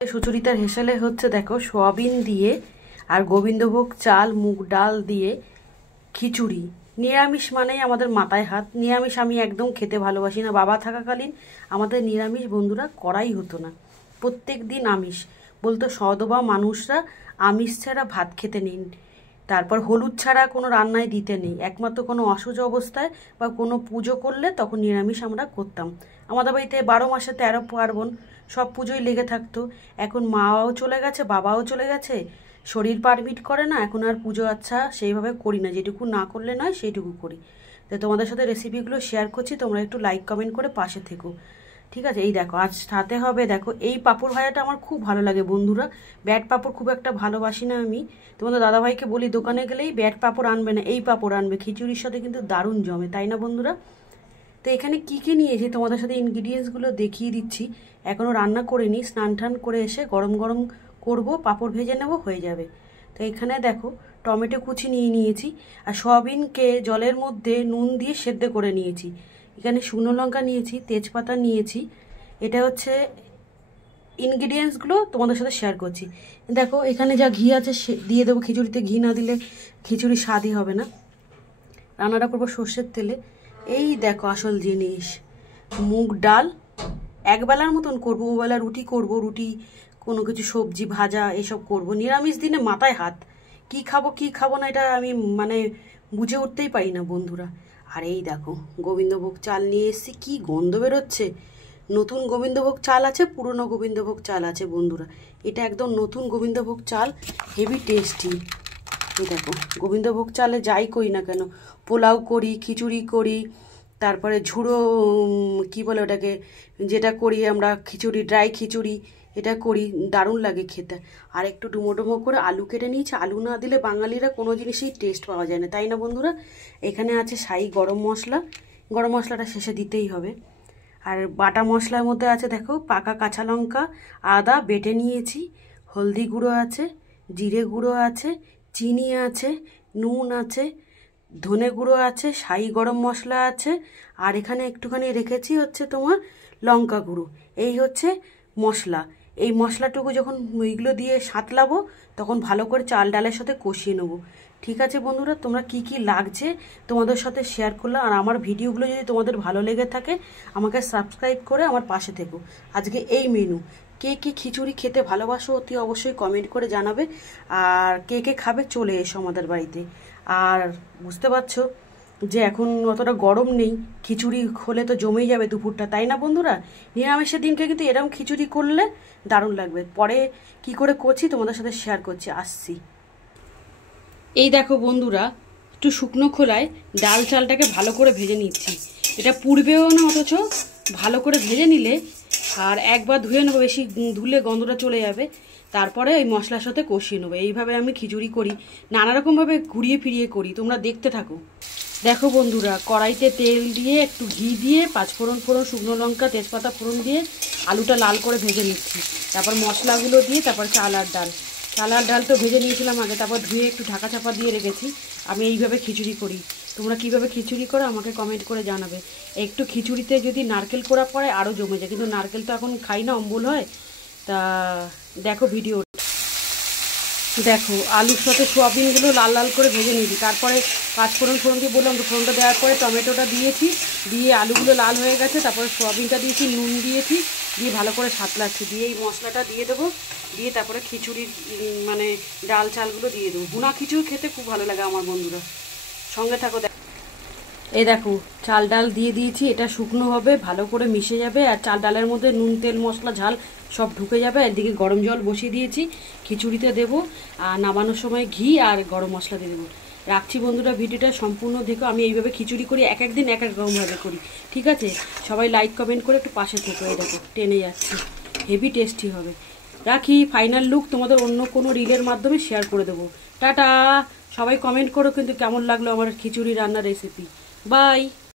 সুচরিতার হেসেলে হচ্ছে দেখো সোয়াবিন দিয়ে আর গোবিন্দভোগ চাল মুগ ডাল দিয়ে খিচুড়ি। নিরামিষ মানেই আমাদের মাথায় হাত। নিরামিষ আমি একদম খেতে ভালোবাসি না। বাবা থাকাকালীন আমাদের নিরামিষ বন্ধুরা করাই হতো না, প্রত্যেক দিন আমিষ। বলতো সদবা মানুষরা আমিষ ছাড়া ভাত খেতে নেই, তারপর হলুদ ছাড়া কোনো রান্নায় দিতে নেই, একমাত্র কোনো অসুস্থ অবস্থায় বা কোনো পুজো করলে তখন নিরামিষ আমরা করতাম। আমাদের বাড়িতে 12 মাসে 13 পার্বণ, সব পুজোই লেগে থাকতো। এখন মাও চলে গেছে, বাবাও চলে গেছে, শরীর পারমিট করে না, এখন আর পুজো আচ্ছা সেইভাবে করি না, যেটুকু না করলে নয় সেইটুকু করি। তো তোমাদের সাথে রেসিপিগুলো শেয়ার করছি, তোমরা একটু লাইক কমেন্ট করে পাশে থেকো, ঠিক আছে? এই দেখো আজ সাথে হবে, দেখো এই পাঁপড় ভাজাটা আমার খুব ভালো লাগে বন্ধুরা। ব্যাট পাঁপড় খুব একটা ভালোবাসি না আমি। তোমাদের দাদাভাইকে বলি দোকানে গেলেই ব্যাট পাঁপড় আনবে না, এই পাঁপড় আনবে, খিচুড়ির সাথে কিন্তু দারুণ জমে, তাই না বন্ধুরা? তো এখানে কী কী নিয়েছি তোমাদের সাথে ইনগ্রিডিয়েন্টসগুলো দেখিয়ে দিচ্ছি। এখনও রান্না করিনি, স্নান টান করে এসে গরম গরম করবো, পাঁপড় ভেজে নেব, হয়ে যাবে। তো এখানে দেখো টমেটো কুচি নিয়ে নিয়েছি, আর সয়াবিনকে জলের মধ্যে নুন দিয়ে সেদ্ধ করে নিয়েছি। এখানে শুকনো লঙ্কা নিয়েছি, তেজপাতা নিয়েছি। এটা হচ্ছে ইনগ্রিডিয়েন্টসগুলো তোমাদের সাথে শেয়ার করছি। দেখো এখানে যা ঘি আছে দিয়ে দেবো, খিচুড়িতে ঘি না দিলে খিচুড়ি স্বাদই হবে না। রান্নাটা করবো সর্ষের তেলে। এই দেখো আসল জিনিস, মুগ ডাল একবেলার মতন করবো, ওবেলা রুটি করব, রুটি কোনো কিছু সবজি ভাজা এসব করব। নিরামিষ দিনে মাথায় হাত, কি খাবো কি খাবো না এটা আমি মানে বুঝে উঠতেই পারি না বন্ধুরা। আর এই দেখো গোবিন্দভোগ চাল নিয়ে এসেছি, কি গন্ধ বেরোচ্ছে। নতুন গোবিন্দভোগ চাল আছে, পুরনো গোবিন্দভোগ চাল আছে বন্ধুরা। এটা একদম নতুন গোবিন্দভোগ চাল, হেভি টেস্টি। দেখো গোবিন্দভোগ চালে যাই করি না কেন, পোলাও করি, খিচুড়ি করি, তারপরে ঝুড়ো কি বলে ওটাকে, যেটা করি আমরা খিচুড়ি, ড্রাই খিচুড়ি, এটা করি, দারুণ লাগে খেতে। আর একটু ডুমো ডুমো করে আলু কেটে নিয়েছি, আলু না দিলে বাঙালিরা কোনো জিনিসেই টেস্ট পাওয়া যায় না, তাই না বন্ধুরা? এখানে আছে শাহি গরম মশলা, গরম মশলাটা শেষে দিতেই হবে। আর বাটা মশলার মধ্যে আছে দেখো পাকা কাঁচা লঙ্কা, আদা বেটে নিয়েছি, হলদি গুঁড়ো আছে, জিরে গুঁড়ো আছে, চিনি আছে, নুন আছে, ধনে গুঁড়ো আছে, শাহি গরম মশলা আছে, আর এখানে একটুখানি রেখেছি হচ্ছে তোমার লঙ্কা গুঁড়ো। এই হচ্ছে মশলা। এই মশলাটুকু যখন এইগুলো দিয়ে সাঁতলাবো তখন ভালো করে চাল ডালের সাথে কষিয়ে নেবো। ঠিক আছে বন্ধুরা, তোমরা কি কি লাগছে তোমাদের সাথে শেয়ার করলাম। আর আমার ভিডিওগুলো যদি তোমাদের ভালো লেগে থাকে আমাকে সাবস্ক্রাইব করে আমার পাশে থেকো। আজকে এই মেনু। কে কে খিচুড়ি খেতে ভালোবাসো অতি অবশ্যই কমেন্ট করে জানাবে, আর কে কে খাবে চলে এসো আমাদের বাড়িতে। আর বুঝতে পারছো যে এখন অতটা গরম নেই, খিচুড়ি হলে তো জমেই যাবে দুপুরটা, তাই না বন্ধুরা? নিরামিষের দিনকে কিন্তু এরকম খিচুড়ি করলে দারুণ লাগবে। পরে কি করে করছি তোমাদের সাথে শেয়ার করছি, আসছি। এই দেখো বন্ধুরা, একটু শুকনো খোলায় ডাল চালটাকে ভালো করে ভেজে নিচ্ছি। এটা পুড়বেও না, অথচ ভালো করে ভেজে নিলে, আর একবার ধুয়ে নেবো, বেশি ধুলে গন্ধটা চলে যাবে। তারপরে এই মশলার সাথে কষিয়ে নেবো। এইভাবে আমি খিচুড়ি করি, নানারকমভাবে ঘুরিয়ে ফিরিয়ে করি, তোমরা দেখতে থাকো। দেখো বন্ধুরা, কড়াইতে তেল দিয়ে একটু ঘি দিয়ে পাঁচফোড়ন ফোড়ন, শুকনো লঙ্কা, তেজপাতা ফোড়ন দিয়ে আলুটা লাল করে ভেজে নিচ্ছি। তারপর মশলাগুলো দিয়ে তারপর চাল আর ডাল তো ভেজে নিয়েছিলাম আগে, তারপর ধুয়ে একটু ঢাকা চাপা দিয়ে রেখেছি। আমি এইভাবে খিচুড়ি করি, তোমরা কিভাবে খিচুড়ি করো আমাকে কমেন্ট করে জানাবে। একটু খিচুড়িতে যদি নারকেল কোড়া পড়ে আরও জমে যায়, কিন্তু নারকেল তো এখন খাই না, অম্বল হয়। তা দেখো ভিডিও। দেখো আলুর সাথে সোয়াবিনগুলো লাল লাল করে ভেজে নিয়েছি, তারপরে পাঁচফোড়ন দিয়ে বললাম, ফোড়নটা দেওয়ার পরে টমেটোটা দিয়েছি, দিয়ে আলুগুলো লাল হয়ে গেছে, তারপরে সোয়াবিনটা দিয়েছি, নুন দিয়েছি, দিয়ে ভালো করে সাঁতলাচ্ছি, দিয়ে এই মশলাটা দিয়ে দেবো, দিয়ে তারপরে খিচুড়ির মানে ডাল চালগুলো দিয়ে দেবো। ভুনা খিচুড়ি খেতে খুব ভালো লাগে আমার বন্ধুরা, সঙ্গে থাকো। এই দেখো চাল ডাল দিয়ে দিয়েছি, এটা শুকনো হবে, ভালো করে মিশে যাবে, আর চাল ডালের মধ্যে নুন তেল মশলা ঝাল সব ঢুকে যাবে। একদিকে গরম জল বসিয়ে দিয়েছি, খিচুড়িতে দেবো, আর নামানোর সময় ঘি আর গরম মশলা দিয়ে দেবো। রাখছি বন্ধুরা, ভিডিওটা সম্পূর্ণ দেখো। আমি এইভাবে খিচুড়ি করি, এক একদিন এক এক রকমভাবে করি, ঠিক আছে? সবাই লাইক কমেন্ট করে একটু পাশে থেকো। এই দেখো টেনে যাচ্ছে, হেভি টেস্টি হবে। রাখি, ফাইনাল লুক তোমাদের অন্য কোনো রিলের মাধ্যমে শেয়ার করে দেবো। টাটা, সবাই কমেন্ট করো কিন্তু কেমন লাগলো আমার খিচুড়ি রান্নার রেসিপি। বাই।